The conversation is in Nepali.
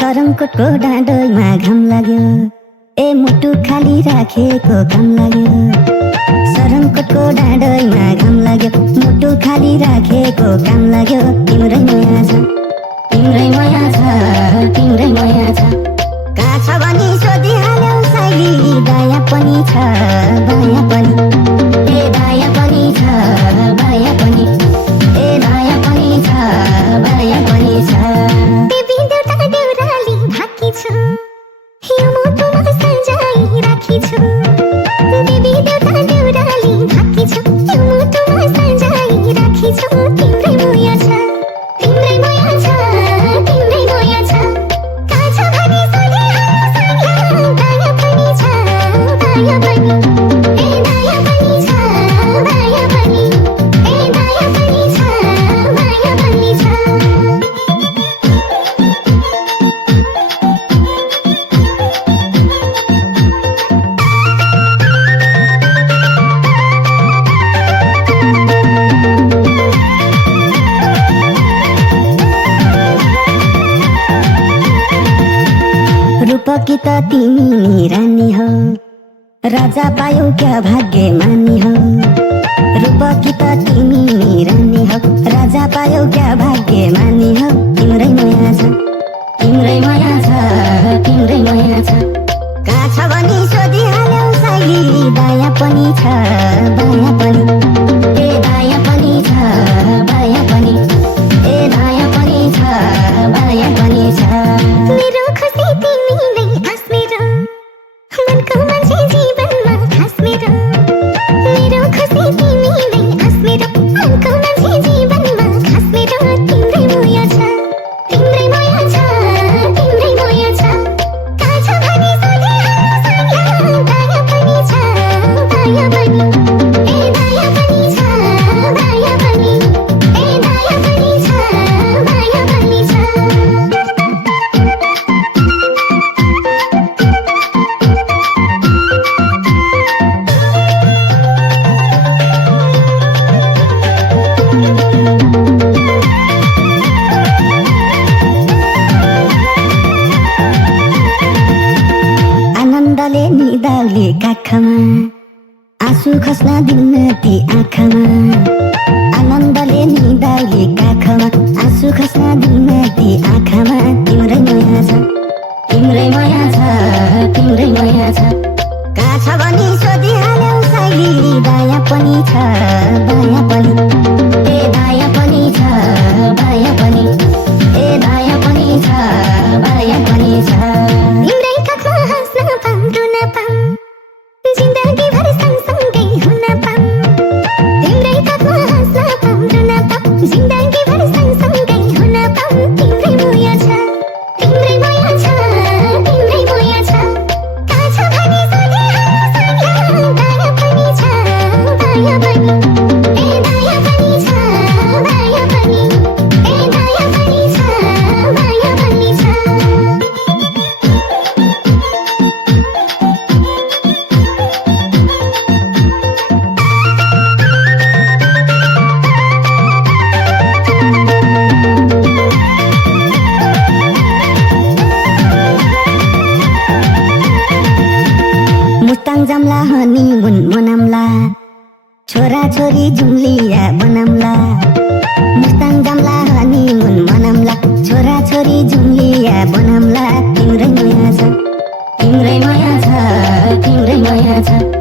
सरङकोटको डाँडोमा घाम लाग्यो, ए मुटु खाली राखेको काम लाग्यो। सरङकोटको डाँडोमा घाम लाग्यो, मुटु खाली राखेको काम लाग्यो। तिम्रै माया छ, तिम्रै माया छ, तिम्रै माया छ। कहाँ छ भनी सोधिहाल्यौ साइली, दया पनि छ दया पनि, ए दया पनि छ दया पनि, ए दया पनि छ दया पनि छ। देवी देउता देउराली भाकी छु, यो मुटुमा सजाई राखी छु। देवी देउता देउराली भाकी छु, यो मुटुमा सजाई राखी छु। तिम्रै माया छ, तिम्रै माया छ, तिम्रै माया छ। कहाँ छ भनी सोधिहाल्यौ साइली, दया पनि छ दया पनि, ए दया पनि छ दया पनि, ए दया पनि छ दया पनि छ। रूपकी त तिमी नि रानी हो, राजा पायौ क्या भाग्यमानी हो। रूपकी त तिमी नि रानी हो, राजा पायौ क्या भाग्यमानी हो। तिम्रै माया छ, तिम्रै माया छ, तिम्रै माया छ। कहाँ छ भनी सोधिहाल्यौ साइली, दया पनि छ दया पनि, ए दया पनि छ दया पनि, ए दया पनि छ दया पनि छ। मेरो खुसी तिमी नै आस मेरो, मनको मान्छे जीवनमा खास मेरो। मेरो खुसी तिमी नै आस मेरो, मनको मान्छे जीवनमा खास मेरो। तिम्रै माया छ, तिम्रै माया छ, तिम्रै माया छ। कहाँ छ भनी सोधिहाल्यौ साइली, दया पनि छ दया पनि, ए दया पनि छ दया पनि, ए दया पनि छ दया पनि छ। आनन्दले निदाले काखमा, आँसु खस्न दिन्न ती आँखामा। आनन्दले निदाले काखमा, आँसु खस्न दिन्न ती आँखामा। तिम्रै माया छ, तिम्रै माया छ, तिम्रै माया छ। कहाँ छ भनी सोधिहाल्यौ साइली, दया पनि छ दया पनि, ए दया पनि छ दया पनि, ए दया पनि छ दया पनि छ। तिम्रै काखमा हाँस्न पाऊँ रुन पाऊँ, जिन्दगी भर सँगसँगै हुन पाऊँ। तिम्रै काखमा हाँस्न पाऊँ रुन पाऊँ, जिन्दगी भर सँगसँगै हुन पाऊँ। तिम्रै माया छ, तिम्रै माया छ, तिम्रै माया छ। कहाँ छ भनी सोधिहाल्यौ साइली, दया पनि छ दया पनि, ए दया पनि छ दया पनि, ए दया पनि छ दया पनि छ। मुस्ताङ जाम्ला हनीमुन मनाम्ला, छोरा छोरी जुम्लिया बनाम्ला। मुस्ताङ जाम्ला हनीमुन मनाम्ला, छोरा छोरी जुम्लिया बनाम्ला। तिम्रै माया छ, तिम्रै माया छ, तिम्रै माया छ।